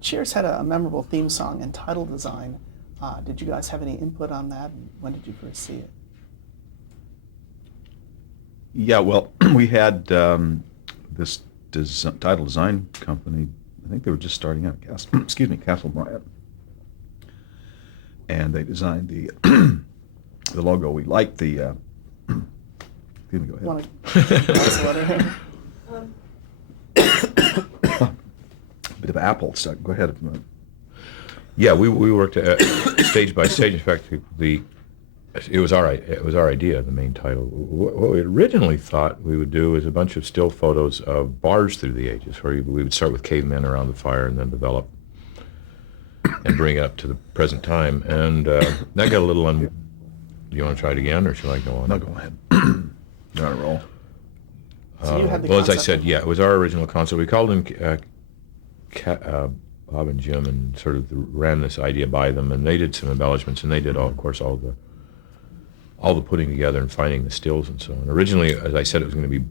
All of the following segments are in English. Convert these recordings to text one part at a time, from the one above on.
Cheers had a memorable theme song and title design. Did you guys have any input on that? And when did you first see it? Yeah, well, we had this title design company. I think they were just starting out. Castle Bryant, and they designed the the logo. We liked the. Excuse me. Go ahead. Want to pass the letter here? Bit of apple stuff. Go ahead. Yeah, we worked stage by stage. In fact, it was our idea. The main title. What we originally thought we would do is a bunch of still photos of bars through the ages, where we would start with cavemen around the fire and then develop and bring it up to the present time. And that got a little Do you want to try it again, or should I go on? No, go ahead. You're on a roll. So you had the Well, as I concept said, of- yeah, it was our original concept. We called them Bob and Jim, and sort of ran this idea by them, and they did some embellishments, and they did, of course, all the putting together and finding the stills and so on. Originally, as I said, it was going to be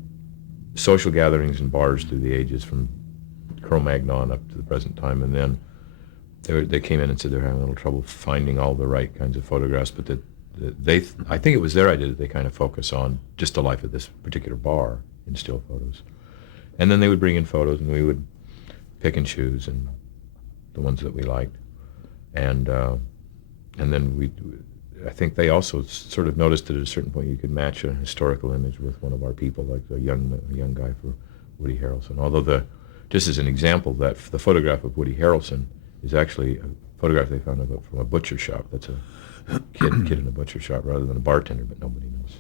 social gatherings and bars through the ages, from Cro-Magnon up to the present time, and then they came in and said they were having a little trouble finding all the right kinds of photographs, but that I think it was their idea that they kind of focus on just the life of this particular bar in still photos. And then they would bring in photos, and we would pick and choose, and the ones that we liked. And then I think they also sort of noticed that at a certain point you could match a historical image with one of our people, like a young guy for Woody Harrelson. Although just as an example, that the photograph of Woody Harrelson is actually a photograph they found from a butcher shop. That's a kid in a butcher shop rather than a bartender, but nobody knows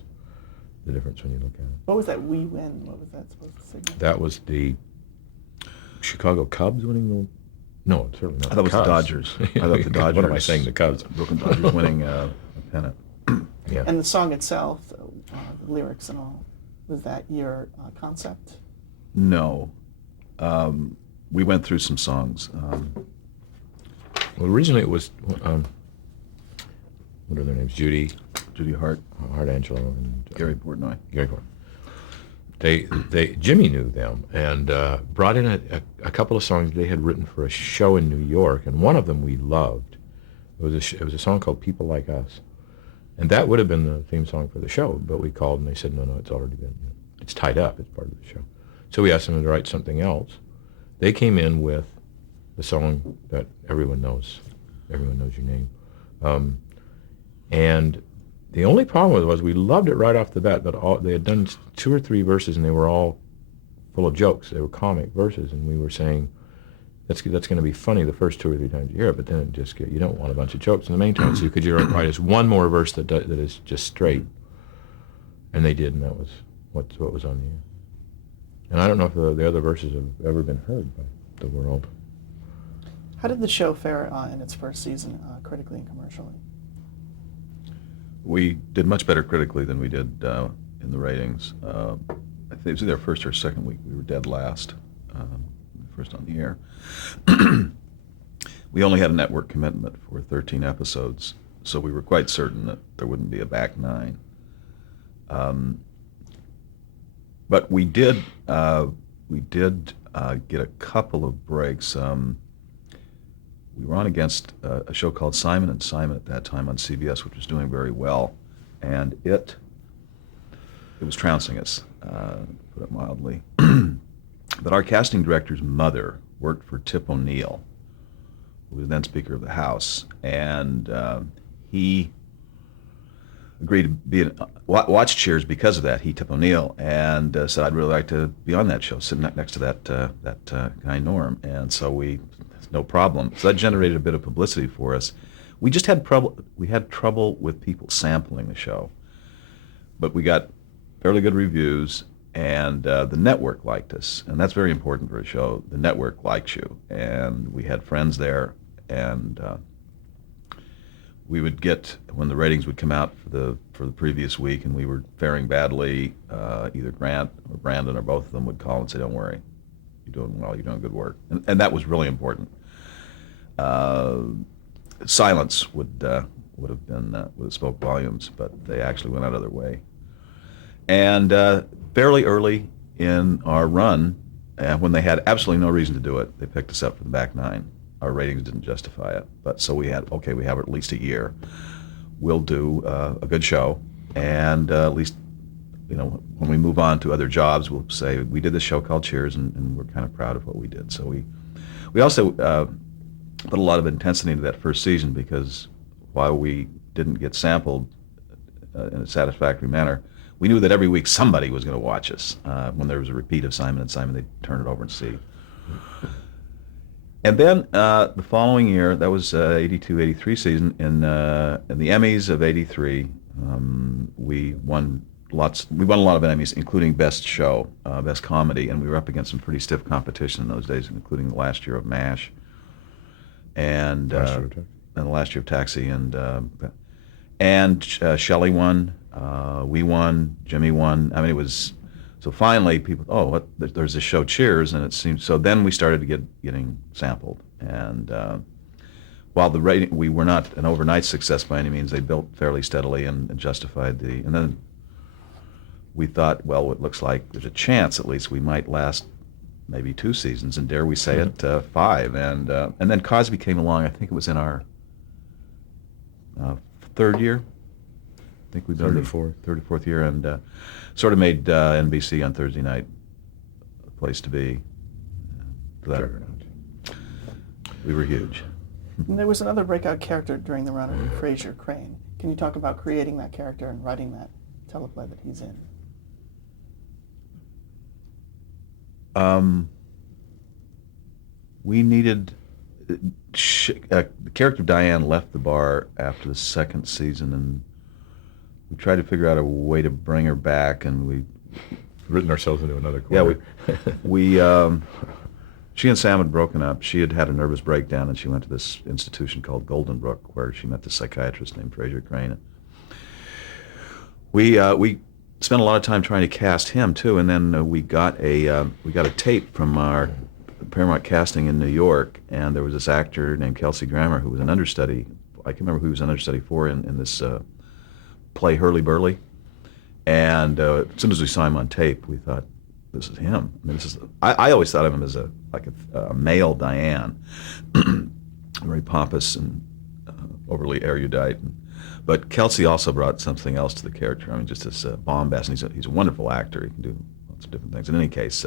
the difference when you look at it. What was that "We Win"? What was that supposed to signal? That was the Chicago Cubs winning the. No, certainly not. I thought it was the Dodgers. I thought the Dodgers. What am I saying? The Cubs. Brooklyn Dodgers winning a pennant. Yeah. And the song itself, the lyrics and all, was that your concept? No. We went through some songs. Well, originally it was. What are their names? Judy Hart, Angelo, and Gary Portnoy. Gary Portnoy. Jimmy knew them and brought in a couple of songs they had written for a show in New York, and one of them we loved. It was a song called "People Like Us," and that would have been the theme song for the show. But we called and they said, no, it's already been. It's tied up. It's part of the show. So we asked them to write something else. They came in with the song that everyone knows. Everyone knows your name. And the only problem was we loved it right off the bat, but they had done 2 or 3 verses, and they were all full of jokes. They were comic verses, and we were saying, that's going to be funny the first 2 or 3 times you hear it, but then you don't want a bunch of jokes in the main time, so could you write us one more verse that is just straight? And they did, and that was what was on the air. And I don't know if the other verses have ever been heard by the world. How did the show fare in its first season, critically and commercially? We did much better critically than we did in the ratings. I think it was either our first or second week. We were dead last, first on the air. We only had a network commitment for 13 episodes, so we were quite certain that there wouldn't be a back 9. But we did get a couple of breaks. We were on against a show called Simon and Simon at that time on CBS, which was doing very well, and it was trouncing us, to put it mildly. But our casting director's mother worked for Tip O'Neill, who was then Speaker of the House, and he agreed to be watch Cheers because of that. He, Tip O'Neill, and said, "I'd really like to be on that show, sitting next to that guy Norm." And so no problem. So that generated a bit of publicity for us. We just had trouble with people sampling the show, but we got fairly good reviews, and the network liked us, and that's very important for a show. The network likes you, and we had friends there, and we would get, when the ratings would come out for the previous week, and we were faring badly, either Grant or Brandon or both of them would call and say, "Don't worry, you're doing well, you're doing good work," and that was really important. Silence would have spoke volumes, but they actually went out of their way. And fairly early in our run, when they had absolutely no reason to do it, they picked us up for the back 9, our ratings didn't justify it. But so we have at least a year. We'll do a good show, and at least, when we move on to other jobs, we'll say we did this show called Cheers, and we're kind of proud of what we did. So we also put a lot of intensity into that first season, because while we didn't get sampled in a satisfactory manner, we knew that every week somebody was going to watch us. When there was a repeat of Simon and Simon, they'd turn it over and see. And then the following year, that was 82, 83 season, in the Emmys of 83, we won a lot of Emmys, including Best Show, Best Comedy, and we were up against some pretty stiff competition in those days, including the last year of MASH, and the last year of Taxi, and Shelley won, we won, Jimmy won. I mean, it was, so finally people, there's this show Cheers, and it seemed, so then we started to getting sampled, and while the rating, we were not an overnight success by any means, they built fairly steadily and justified and then we thought, well, it looks like there's a chance at least we might last maybe 2 seasons, and dare we say it, 5, and then Cosby came along. I think it was in our 3rd year. I think we've been Third or fourth year, and sort of made NBC on Thursday night a place to be. We were huge. And there was another breakout character during the run of Fraser Crane. Can you talk about creating that character and writing that teleplay that he's in? We needed, the character of Diane left the bar after the 2nd season, and we tried to figure out a way to bring her back, and we written ourselves into another corner. Yeah, she and Sam had broken up. She had had a nervous breakdown, and she went to this institution called Golden Brook, where she met this psychiatrist named Fraser Crane. We spent a lot of time trying to cast him too, and then we got a tape from our Paramount casting in New York, and there was this actor named Kelsey Grammer who was an understudy. I can't remember who he was an understudy for in this play Hurly Burly. And as soon as we saw him on tape, we thought, this is him. I mean, I always thought of him as a male Diane, very pompous and overly erudite. But Kelsey also brought something else to the character. I mean, just this bombast. And he's a wonderful actor. He can do lots of different things. In any case,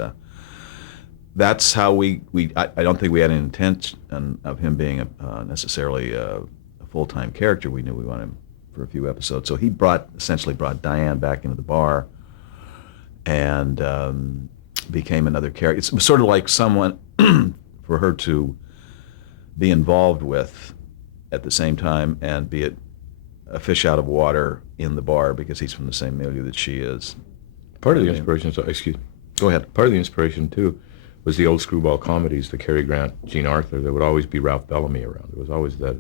that's how I don't think we had an intent of him being necessarily a full-time character. We knew we wanted him for a few episodes. So he essentially brought Diane back into the bar, and became another character. It's sort of like someone for her to be involved with at the same time, and be a fish out of water in the bar, because he's from the same milieu that she is. Part of the inspiration, Go ahead. Part of the inspiration too was the old screwball comedies, the Cary Grant, Gene Arthur. There would always be Ralph Bellamy around. There was always that.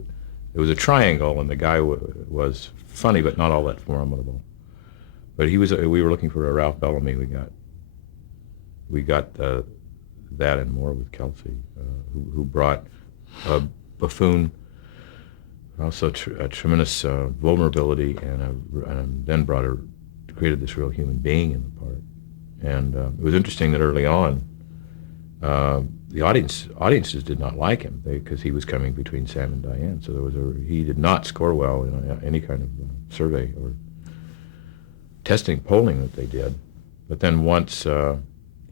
It was a triangle, and the guy was funny but not all that formidable. But we were looking for a Ralph Bellamy. We got that and more with Kelsey, who brought a buffoon, also a tremendous vulnerability, and then created this real human being in the part. And it was interesting that early on, the audiences did not like him because he was coming between Sam and Diane. So he did not score well in any kind of survey or polling that they did. But then once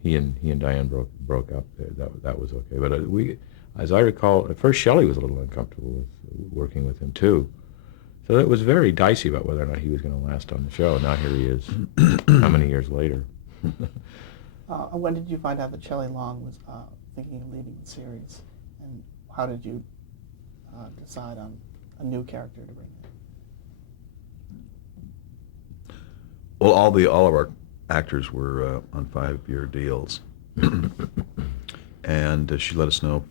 he and Diane broke up, that was okay. But as I recall, at first Shelley was a little uncomfortable with working with him too. So it was very dicey about whether or not he was going to last on the show. Now here he is, how many years later? When did you find out that Shelley Long was thinking of leaving the series, and how did you decide on a new character to bring in? Well, all of our actors were on 5-year deals, and she let us know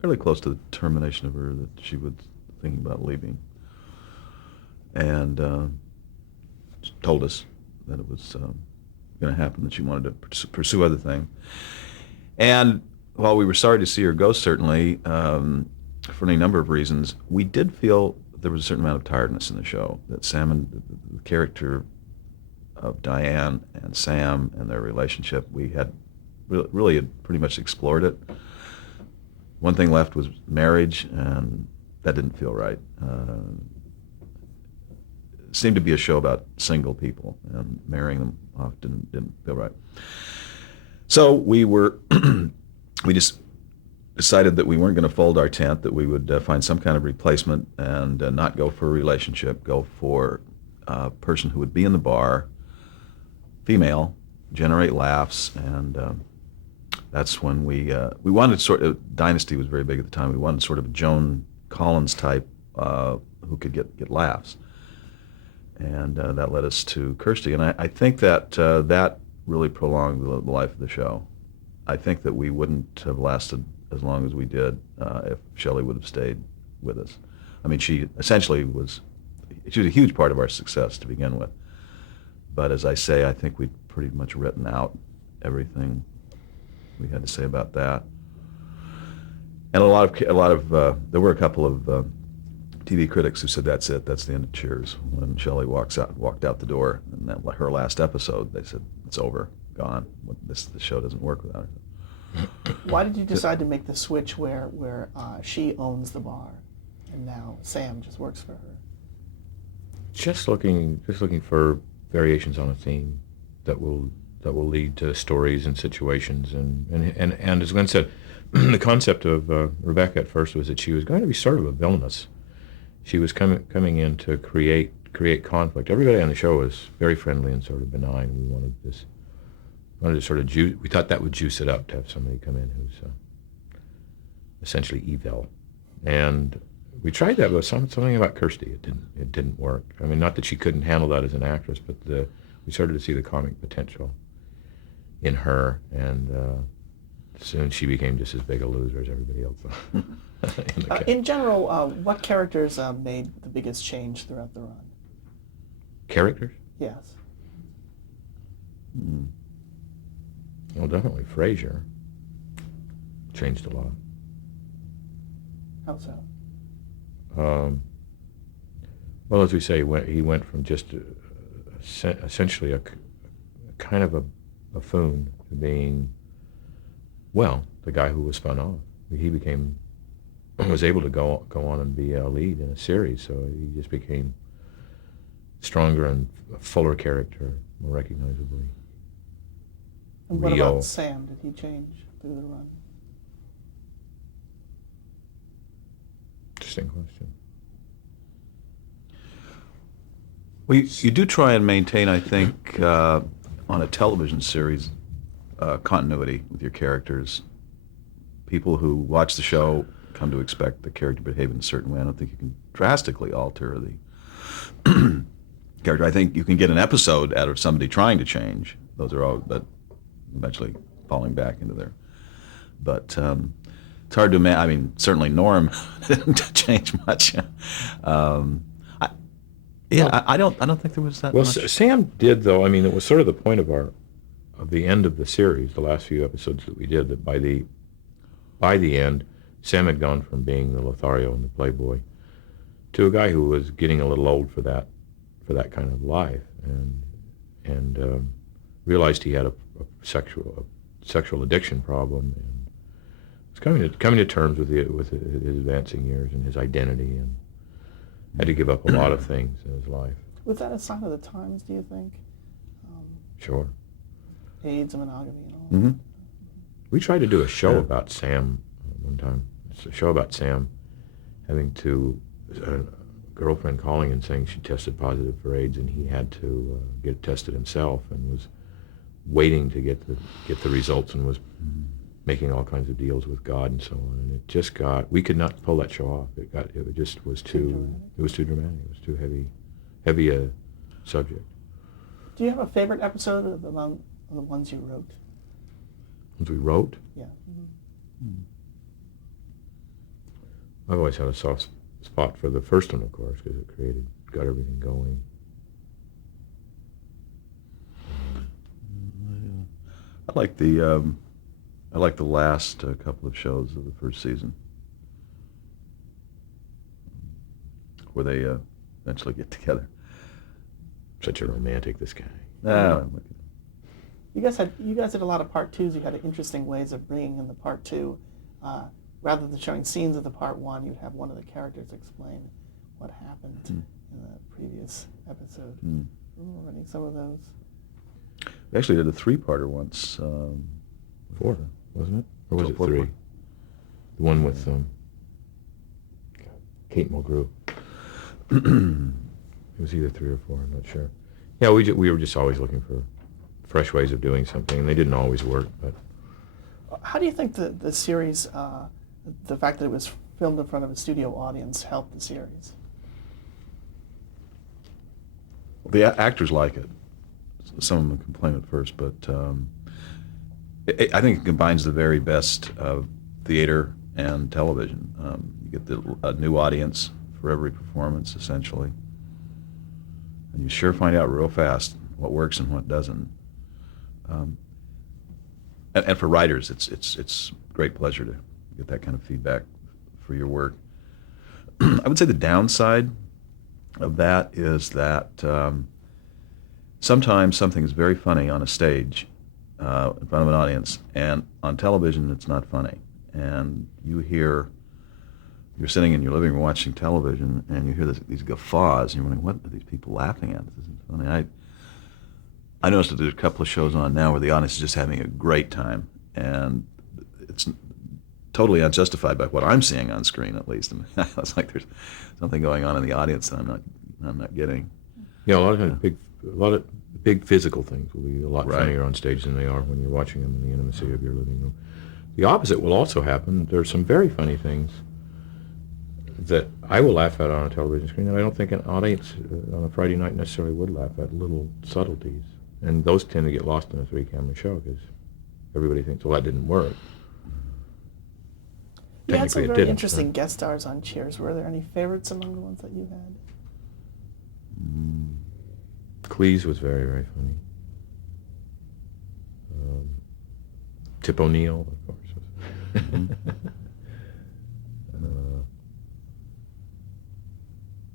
fairly close to the termination of her that she was thinking about leaving, and told us that it was going to happen, that she wanted to pursue other things. And while we were sorry to see her go, certainly, for any number of reasons, we did feel there was a certain amount of tiredness in the show, that Sam and the character of Diane and Sam and their relationship, we had really had pretty much explored it. one thing left was marriage, and that didn't feel right. It seemed to be a show about single people, and marrying them off didn't feel right. So we just decided that we weren't going to fold our tent, that we would find some kind of replacement and not go for a relationship, go for a person who would be in the bar, female, generate laughs, and that's when we wanted sort of, Dynasty was very big at the time, we wanted sort of a Joan Collins type who could get laughs. And that led us to Kirsty, and I think that that really prolonged the life of the show. I think that we wouldn't have lasted as long as we did if Shelley would have stayed with us. I mean, she essentially was a huge part of our success to begin with. But as I say, I think we'd pretty much written out everything we had to say about that. And a lot of there were a couple of TV critics who said, that's it, that's the end of Cheers. When Shelley walked out the door, and that her last episode, they said, it's over, gone. The show doesn't work without her. Why did you decide to make the switch where she owns the bar, and now Sam just works for her? Just looking for variations on a theme that will lead to stories and situations, and as Glenn said, the concept of Rebecca at first was that she was going to be sort of a villainess. She was coming in to create conflict. Everybody on the show was very friendly and sort of benign. We wanted to sort of we thought that would juice it up to have somebody come in who's essentially evil. And we tried that with something about Kirsty. It didn't work. I mean, not that she couldn't handle that as an actress, but we started to see the comic potential in her, and soon she became just as big a loser as everybody else. In general, what characters made the biggest change throughout the run? Characters? Yes. Well, definitely Frasier changed a lot. How so? Well, as we say, he went from just essentially a kind of a buffoon to being, well, the guy who was spun off. He was able to go on and be a lead in a series, so he just became stronger and a fuller character, more recognizably. And what real. about Sam? Did he change through the run? Interesting question. Well, you do try and maintain, I think, on a television series, continuity with your characters. People who watch the show come to expect the character to behave in a certain way. I don't think you can drastically alter the character. I think you can get an episode out of somebody trying to change. Those are all, but eventually falling back into there. But it's hard to imagine. I mean, certainly Norm didn't change much. I don't think there was that Well, much. Sam did, though. I mean, it was sort of the point of the end of the series, the last few episodes that we did, that by the end, Sam had gone from being the Lothario and the playboy to a guy who was getting a little old for that kind of life, and realized he had a sexual addiction problem, and was coming to terms with his advancing years and his identity, and had to give up a lot of things in his life. Was that a sign of the times, do you think? Sure. AIDS and monogamy and all Mm-hmm. that? We tried to do a show about Sam one time. It's a show about Sam having a girlfriend calling and saying she tested positive for AIDS, and he had to get tested himself, and was waiting to get the results, and was making all kinds of deals with God and so on. And it just we could not pull that show off. It just was too dramatic. It was too heavy a subject. Do you have a favorite episode among the ones you wrote? Ones we wrote? Yeah. I've always had a soft spot for the first one, of course, because it got everything going. I like the last couple of shows of the first season, where they eventually get together. Such a romantic, this guy. You guys did a lot of part twos. You had interesting ways of bringing in the part two. rather than showing scenes of the part one, you'd have one of the characters explain what happened in the previous episode. Remember running some of those? We actually did a 3-parter once. 4, wasn't it? Or was it 4 3? part. The one with Kate Mulgrew. It was either 3 or 4, I'm not sure. Yeah, we were just always looking for fresh ways of doing something, and they didn't always work. But How do you think the series, the fact that it was filmed in front of a studio audience, helped the series? The actors like it. Some of them complain at first, but I think it combines the very best of theater and television. You get a new audience for every performance, essentially. And you sure find out real fast what works and what doesn't. And for writers, it's great pleasure to get that kind of feedback for your work. I would say the downside of that is that sometimes something is very funny on a stage in front of an audience, and on television it's not funny. And you're sitting in your living room watching television, and you hear these guffaws, and you're wondering, what are these people laughing at? This isn't funny. I noticed that there's a couple of shows on now where the audience is just having a great time, and it's totally unjustified by what I'm seeing on screen, at least. And it's like there's something going on in the audience that I'm not getting. yeah, a lot of big physical things will be a lot Right. funnier on stage than they are when you're watching them in the intimacy of your living room. The opposite will also happen. There's some very funny things that I will laugh at on a television screen that I don't think an audience on a Friday night necessarily would laugh at, little subtleties. And those tend to get lost in a 3-camera show because everybody thinks, well, that didn't work. You had some Technically, it very didn't, interesting so. guest stars on Cheers. Were there any favorites among the ones that you had? Cleese was very, very funny. Tip O'Neill, of course.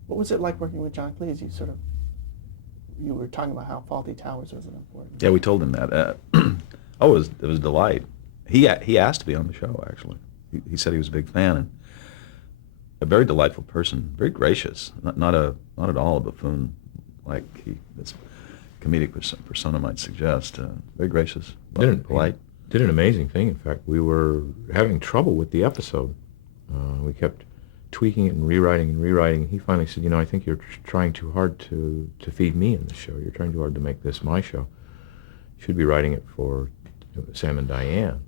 What was it like working with John Cleese? You were talking about how Faulty Towers was an important. Yeah, we told him that. It was a delight. He asked to be on the show, actually. He said he was a big fan, and a very delightful person, very gracious, not at all a buffoon like this comedic persona might suggest. Very gracious, polite. Did an amazing thing. In fact, we were having trouble with the episode. We kept tweaking it and rewriting. He finally said, I think you're trying too hard to feed me in this show. You're trying too hard to make this my show. You should be writing it for Sam and Diane.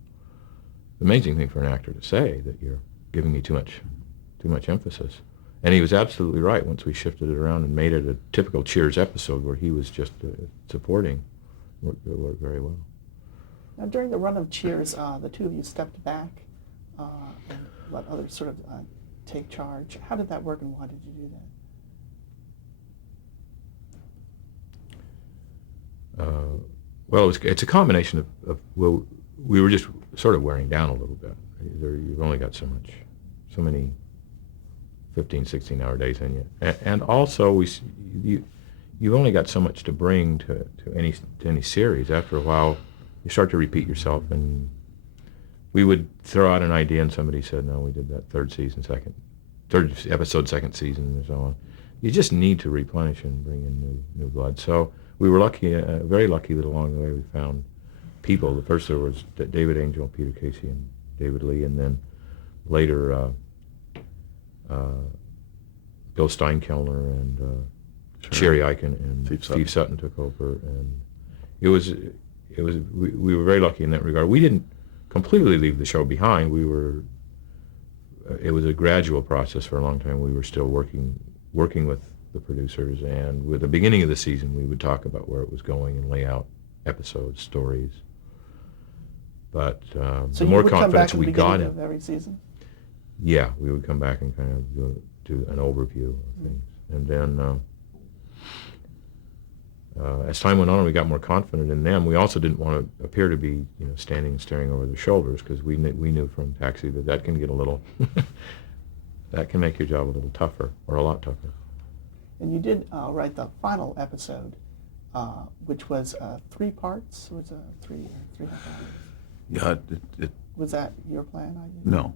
Amazing thing for an actor to say, that you're giving me too much emphasis. And he was absolutely right. Once we shifted it around and made it a typical Cheers episode where he was just supporting, it worked very well. Now, during the run of Cheers, the two of you stepped back and let others sort of take charge. How did that work, and why did you do that? Well, it's a combination of well, we were just sort of wearing down a little bit. You've only got so many 15, 16-hour days in you, and also you've only got so much to bring to any series. After a while, you start to repeat yourself, and we would throw out an idea, and somebody said, "No, we did that third episode, second season," and so on. You just need to replenish and bring in new blood. So we were lucky, very lucky that along the way we found people. The first there was David Angel, Peter Casey, and David Lee, and then later Bill Steinkellner and Sherry Eichen and Steve Sutton took over, and we were very lucky in that regard. We didn't completely leave the show behind. It was a gradual process for a long time. We were still working with the producers, and with the beginning of the season, we would talk about where it was going and lay out episodes, stories. But So the more you would come back confidence at we the got beginning in, of every season? yeah, we would come back and kind of do an overview of things, and then as time went on, we got more confident in them. We also didn't want to appear to be, standing and staring over their shoulders, because we knew from Taxi that can get a little, that can make your job a little tougher, or a lot tougher. And you did write the final episode, which was 3 parts. It was 3.5 hours. Yeah, Was that your plan? no.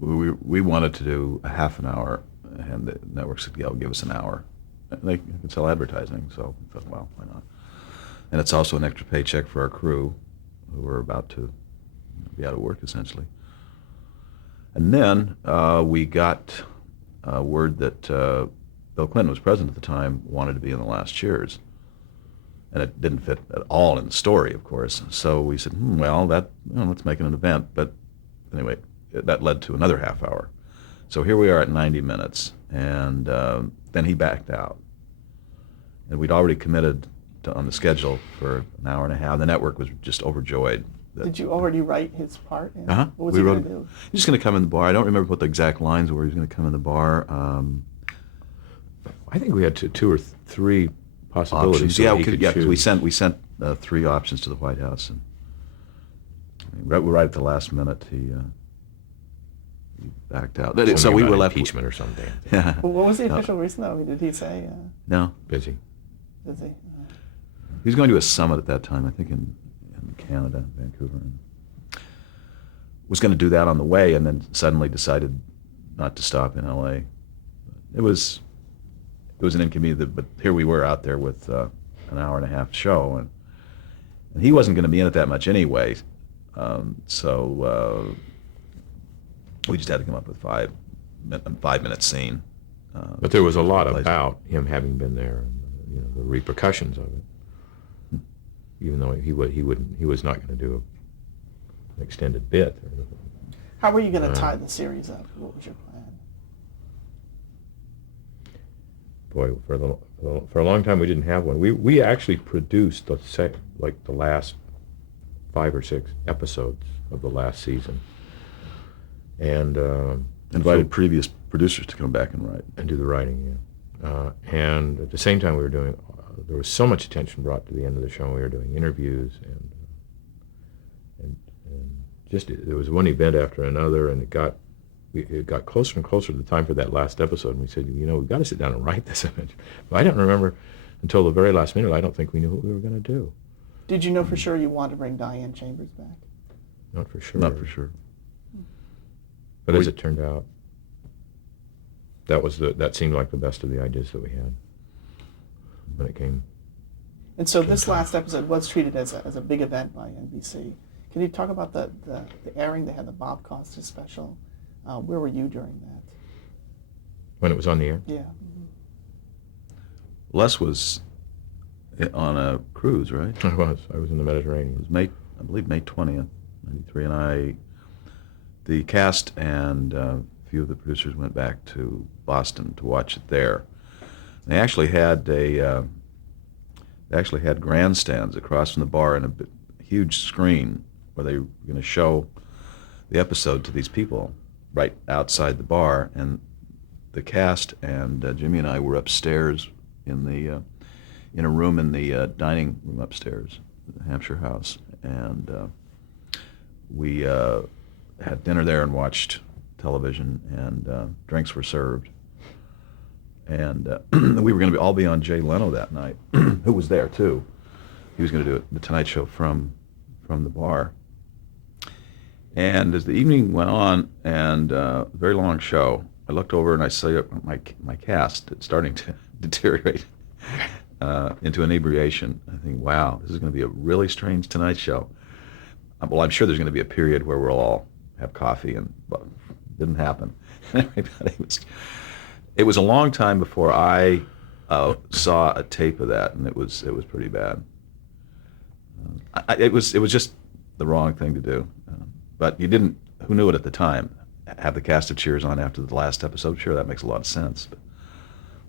we wanted to do a half an hour, and the network said, "Yeah, give us an hour." And they could sell advertising, so we thought, well, why not? And it's also an extra paycheck for our crew, who were about to be out of work essentially. And then we got word that Bill Clinton was president at the time, wanted to be in the last Cheers. And it didn't fit at all in the story, of course. So we said, well, let's make it an event. But anyway, that led to another half hour. So here we are at 90 minutes, and then he backed out. And we'd already committed on the schedule for an hour and a half. The network was just overjoyed. Did you already write his part? And Uh-huh. What was he going to do? He's just going to come in the bar. I don't remember what the exact lines were. He was going to come in the bar. I think we had two or three possibilities. Options. So Yeah, he could 'cause we choose. sent 3 options to the White House, and right at the last minute he backed out. So Something we about were left. impeachment or something. Yeah. Well, what was the official reason, though? I mean, did he say? No, Busy. Did he? he was going to a summit at that time. I think in Canada, Vancouver, and was going to do that on the way, and then suddenly decided not to stop in L.A. It was an inconvenience, but here we were out there with an hour and a half show, and he wasn't going to be in it that much anyway. So we just had to come up with a 5-minute scene. But there was a lot Place. about him having been there, and the repercussions of it. Even though he was not going to do an extended bit. How were you going to tie the series up? What was your plan? Boy, for a long time we didn't have one. We actually produced the last 5 or 6 episodes of the last season, and Invited previous producers to come back and write. and do the writing. Yeah, and at the same time we were doing. There was so much attention brought to the end of the show. We were doing interviews and just there was one event after another, and it got closer and closer to the time for that last episode, and we said, we've got to sit down and write this eventually. But I don't remember until the very last minute. I don't think we knew what we were going to do. Did you know for sure you wanted to bring Diane Chambers back? Not for sure. Not for sure. But as it turned out, that seemed like the best of the ideas that we had when it came. And so this last episode was treated as a big event by NBC. Can you talk about the airing? They had the Bob Costas special. Where were you during that? When it was on the air? Yeah. Les was on a cruise, right? I was in the It Mediterranean. was I believe May 20th, 93, and the cast and a few of the producers went back to Boston to watch it there. They actually had grandstands across from the bar and a huge screen where they were going to show the episode to these people right outside the bar, and the cast and Jimmy and I were upstairs in a room in the dining room upstairs, the Hampshire House, and we had dinner there and watched television, and drinks were served, and we were going to all be on Jay Leno that night, who was there too. He was going to do the Tonight Show from the bar. And as the evening went on, and a very long show, I looked over and I saw my cast starting to deteriorate into inebriation. I think, wow, this is going to be a really strange Tonight Show. Well, I'm sure there's going to be a period where we'll all have coffee, and well, it didn't happen. It was a long time before I saw a tape of that, and it was pretty bad. It was just the wrong thing to do. But you didn't, who knew it at the time, have the cast of Cheers on after the last episode? Sure, that makes a lot of sense. But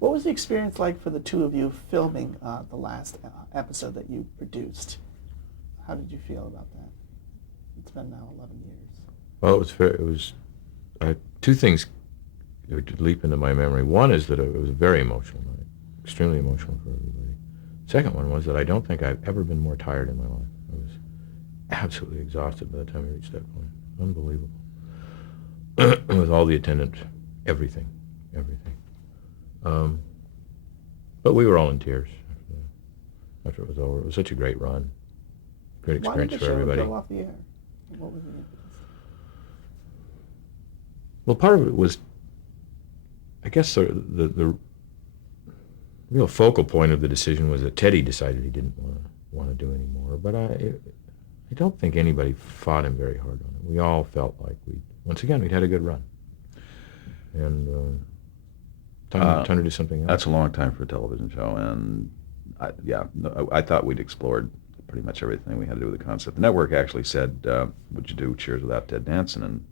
What was the experience like for the two of you filming the last episode that you produced? How did you feel about that? It's been now 11 years. Well, it was 2 things that leap into my memory. One is that it was a very emotional night, extremely emotional for everybody. Second one was that I don't think I've ever been more tired in my life. I was absolutely exhausted by the time I reached that point. Unbelievable. With all the attendant, everything. But we were all in tears after it was over. It was such a great run, great Why experience did the for show everybody. go off the air? What was the impetus? Well, part of it was, I guess, the real focal point of the decision was that Teddy decided he didn't want to do anymore. But I don't think anybody fought him very hard on it. We all felt like once again, we'd had a good run. And time to do something else. That's a long time for a television show, and I thought we'd explored pretty much everything we had to do with the concept. The network actually said, would you do Cheers without Ted Danson? And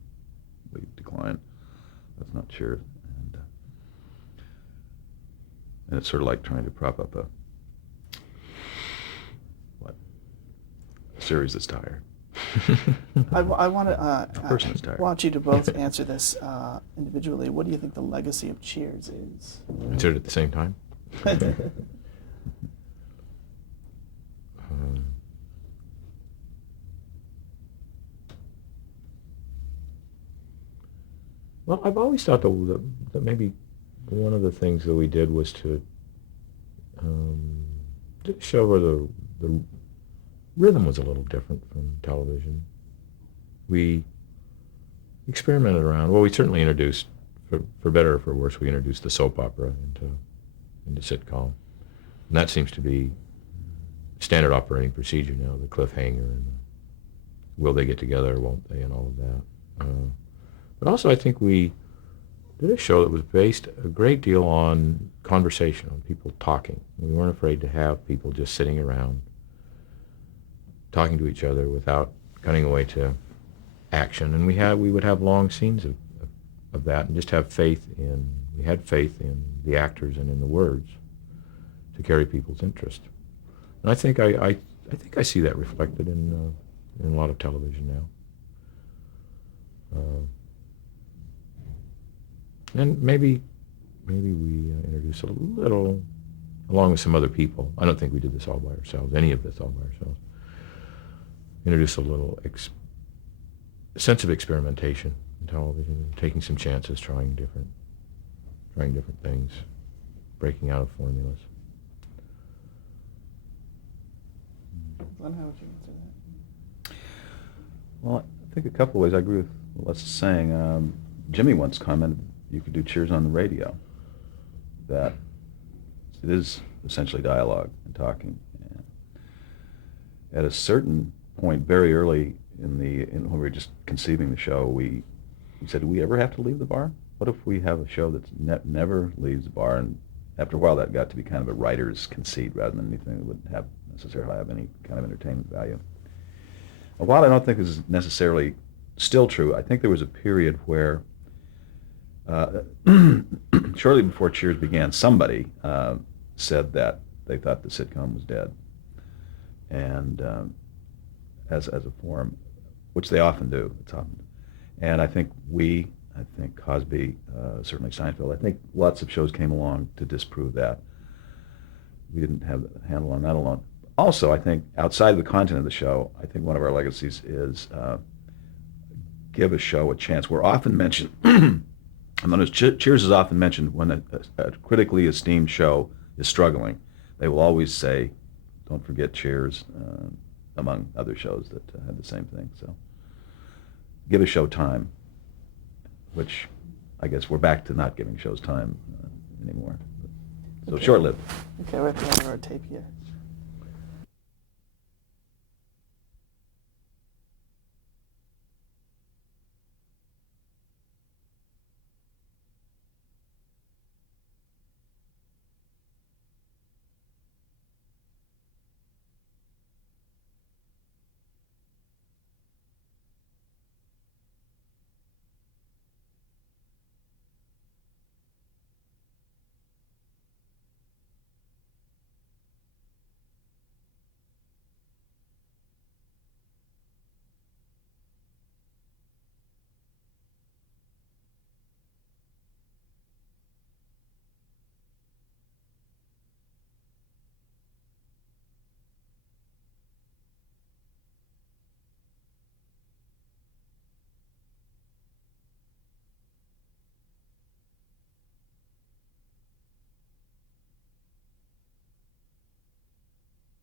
we declined. That's not Cheers. And it's sort of like trying to prop up a series that's tired. I want to. person is tired. Want you to both answer this individually. What do you think the legacy of Cheers is? Answered at the same time. Well, I've always thought that maybe one of the things that we did was to show where the rhythm was a little different from television. We experimented around. Well, we certainly introduced, for better or for worse, we introduced the soap opera into sitcom. And that seems to be standard operating procedure now, the cliffhanger and will they get together, won't they, and all of that. But also I think we did a show that was based a great deal on conversation, on people talking. We weren't afraid to have people just sitting around talking to each other without cutting away to action. And we would have long scenes of that and just we had faith in the actors and in the words to carry people's interest. And I think I see that reflected in a lot of television now. And maybe we introduced a little, along with some other people. I don't think we did this all by ourselves, any of this all by ourselves. Introduce a little sense of experimentation in television, taking some chances, trying different things, breaking out of formulas. Glen, how would you answer that? Well, I think a couple of ways. I agree with what Les is saying. Jimmy once commented you could do Cheers on the radio. That it is essentially dialogue and talking. And at a certain point, very early when we were just conceiving the show, we said, do we ever have to leave the bar? What if we have a show that never leaves the bar? And after a while, that got to be kind of a writer's conceit rather than anything that would necessarily have any kind of entertainment value. While I don't think this is necessarily still true, I think there was a period where shortly before Cheers began, somebody said that they thought the sitcom was dead, and as a form, which they often do. It's often, and I think Cosby, certainly Seinfeld. I think lots of shows came along to disprove that. We didn't have a handle on that alone. Also, I think outside of the content of the show, I think one of our legacies is give a show a chance. We're often mentioned. Cheers is often mentioned when a critically esteemed show is struggling. They will always say, don't forget Cheers, among other shows that had the same thing. So give a show time, which I guess we're back to not giving shows time anymore. So Okay. short-lived. Okay, we're at the end of our tape here.